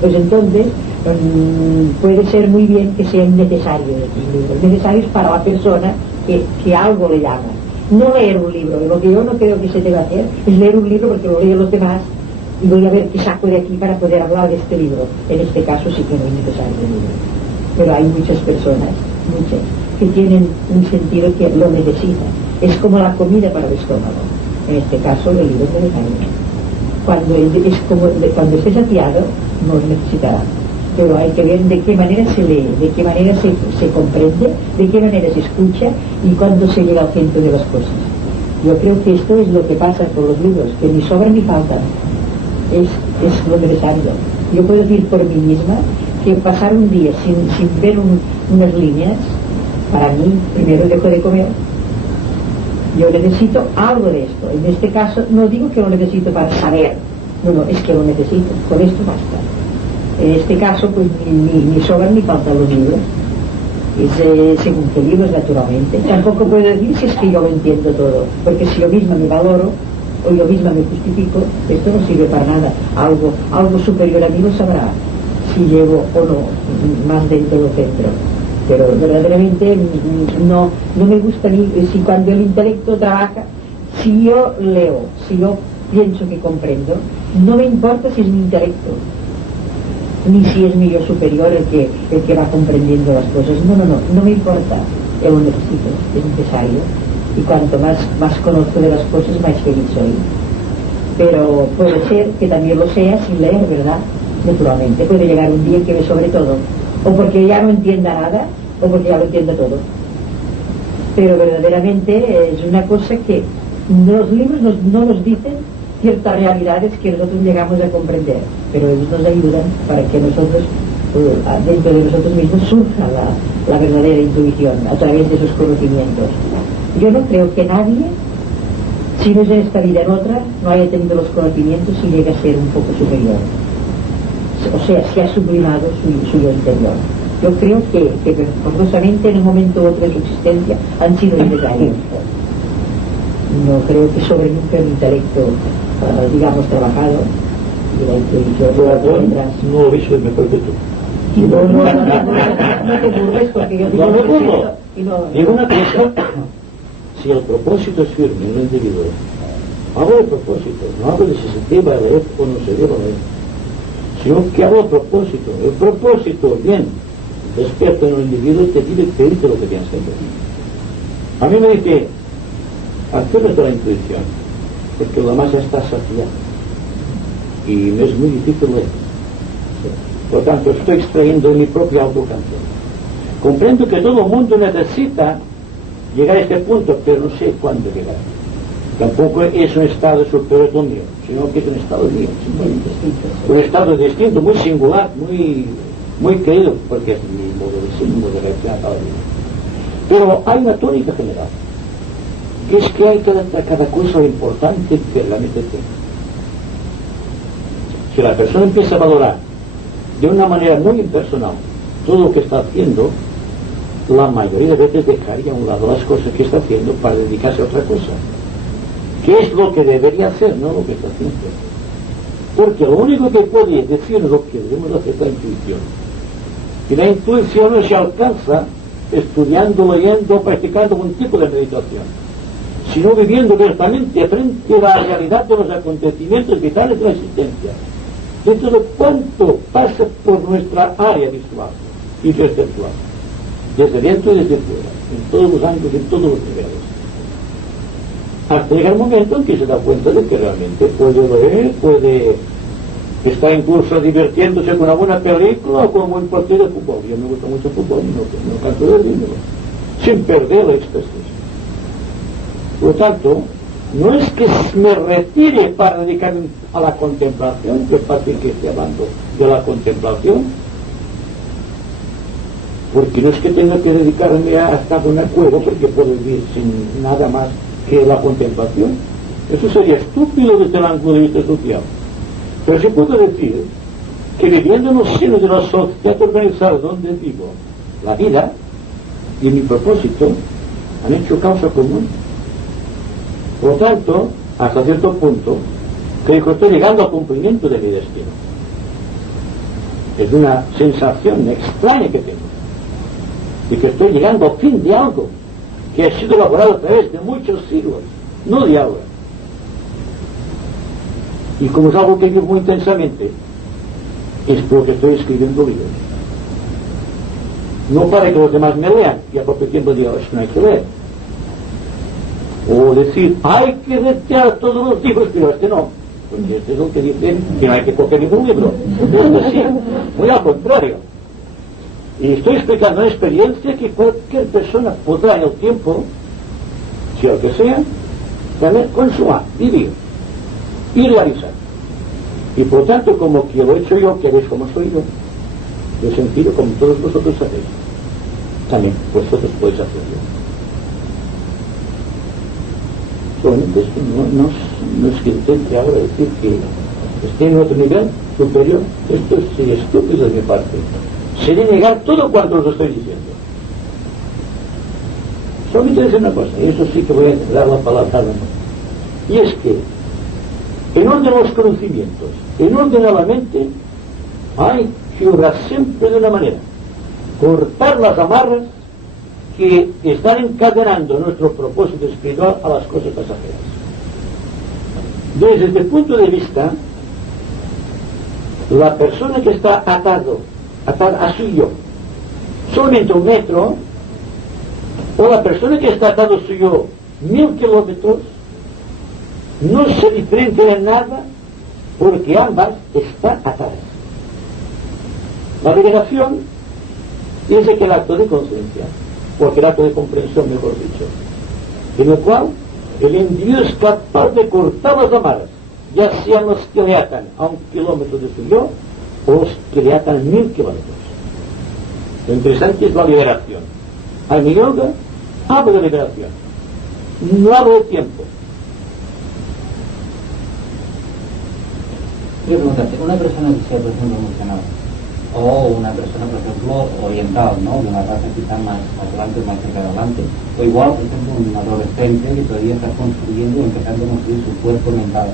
Pues entonces puede ser muy bien que sean necesarios estos libros, necesarios para la persona que algo le llama. No leer un libro, lo que yo no creo que se debe hacer es leer un libro porque lo leen los demás y voy a ver qué saco de aquí para poder hablar de este libro. En este caso sí que no es necesario el libro, pero hay muchas personas, que tienen un sentido que lo necesitan. Es como la comida para el estómago. En este caso el libro es necesario. Cuando esté saciado no es necesitará, pero hay que ver de qué manera se lee, de qué manera se comprende, de qué manera se escucha y cuándo se llega al centro de las cosas. Yo creo que esto es lo que pasa con los libros, que ni sobran ni faltan, es lo necesario. Yo puedo decir por mí misma que pasar un día sin ver unas líneas, para mí primero dejo de comer. Yo necesito algo de esto. En este caso no digo que lo necesito para saber, no, es que lo necesito, con esto basta. En este caso pues ni sobran ni faltan los libros, es según qué libros, naturalmente. Tampoco puedo decir si es que yo lo entiendo todo, porque si yo misma me valoro o yo misma me justifico, esto no sirve para nada. Algo superior a mí lo sabrá si llevo o no más dentro del centro. Pero verdaderamente no me gusta ni si cuando el intelecto trabaja, si yo leo, si yo pienso que comprendo, no me importa si es mi intelecto ni si es mi yo superior el que va comprendiendo las cosas. No me importa, yo lo necesito, es necesario, y cuanto más conozco de las cosas, más feliz soy. Pero puede ser que también lo sea sin leer, ¿verdad? Naturalmente puede llegar un día en que me sobre todo, o porque ya no entienda nada o porque ya lo entienda todo. Pero verdaderamente es una cosa que los libros no nos dicen ciertas realidades que nosotros llegamos a comprender, pero ellos nos ayudan para que nosotros dentro de nosotros mismos surja la verdadera intuición a través de esos conocimientos. Yo no creo que nadie, si no es en esta vida en otra, no haya tenido los conocimientos y llegue a ser un poco superior, o sea, se ha sublimado su yo interior. Yo creo que forzosamente en un momento u otro de su existencia han sido necesarios. No creo que sobre nunca el intelecto, digamos, trabajado y la intuición mientras... No lo hizo mejor que tú. No te burles porque yo digo Digo una cosa, si el propósito es firme en un individuo, hablo de propósito, no hablo de si se debe leer o no se debe leer, sino que hablo de propósito. El propósito bien despierto en un individuo te dice lo que tienes que hacer. A mí me dice, actúes de la intuición, porque lo demás ya está saciado y me es muy difícil leer. Por lo tanto, estoy extrayendo de mi propia autocanción. Comprendo que todo el mundo necesita llegar a este punto, pero no sé cuándo llegar. Tampoco es un estado superior al mío, sino que es un estado mío, simplemente. Un estado distinto, muy singular, muy querido, porque es mi modo de ser, mi modo de reaccionar cada día. Pero hay una tónica general, que es que hay cada cosa importante que realmente tiene. Si la persona empieza a valorar de una manera muy impersonal todo lo que está haciendo, la mayoría de veces dejaría a un lado las cosas que está haciendo para dedicarse a otra cosa, que es lo que debería hacer, no lo que está haciendo. Porque lo único que puede decirnos lo que debemos hacer es la intuición, y la intuición no se alcanza estudiando, leyendo, practicando un tipo de meditación, sino viviendo directamente frente a la realidad de los acontecimientos vitales de la existencia, dentro de cuánto pasa por nuestra área visual y perceptual, desde dentro y desde fuera, en todos los ángulos, en todos los niveles, hasta llegar un momento en que se da cuenta de que realmente puede leer, puede estar incluso divirtiéndose con una buena película o con un buen partido de fútbol. Yo me gusta mucho el fútbol y no canto de dinero, sin perder la expresión. Por lo tanto, no es que me retire para dedicarme a la contemplación, que es fácil que esté hablando de la contemplación, porque no es que tenga que dedicarme a estar en una cueva porque puedo vivir sin nada más que la contemplación. Eso sería estúpido desde el ángulo de vista social. Pero sí puedo decir que viviendo en los senos de la sociedad organizada donde vivo, la vida y mi propósito han hecho causa común. Por lo tanto, hasta cierto punto, creo que estoy llegando al cumplimiento de mi destino. Es una sensación extraña que tengo, de que estoy llegando al fin de algo que ha sido elaborado a través de muchos siglos, no de ahora. Y como es algo que vivo muy intensamente, es por que estoy escribiendo libros. No para que los demás me lean y a propio tiempo diga, eso no hay que leer. O decir, hay que retirar todos los libros, pero este no. Porque este es lo que dicen que no hay que coger ningún libro. Esto sí, muy al contrario. Y estoy explicando una experiencia que cualquier persona podrá en el tiempo, sea lo que sea, también consumar, vivir y realizar. Y por tanto, como que lo he hecho yo, que veis como soy yo, lo he sentido como todos vosotros hacéis. También vosotros podéis hacerlo. Solamente esto no es que intente ahora decir que esté en otro nivel superior. Esto sería estúpido de mi parte. Sería negar todo cuanto os estoy diciendo. Solamente decir una cosa, y eso sí que voy a dar la palabra, y es que en orden a los conocimientos, en orden a la mente, hay que obrar siempre de una manera: cortar las amarras que están encadenando nuestro propósito espiritual a las cosas pasajeras. Desde este punto de vista, la persona que está atada a su yo solamente 1 metro, o la persona que está atado a su yo 1000 kilómetros, no se diferencian en nada, porque ambas están atadas. La liberación es aquel acto de conciencia, o aquel acto de comprensión, mejor dicho, en el cual el individuo es capaz de cortar las amarras, ya sean los que le atan a 1 kilómetro de su yo, o los que le atan a 1000 kilómetros. Lo interesante es la liberación. A mi yoga hablo de liberación, no hablo de tiempo. Quiero preguntarte, una persona que sea, por ejemplo, emocional, o una persona, por ejemplo, oriental, ¿no?, de una raza quizá más adelante, más cerca de adelante, o igual, por ejemplo, un adolescente que todavía está construyendo, empezando a construir su cuerpo mental.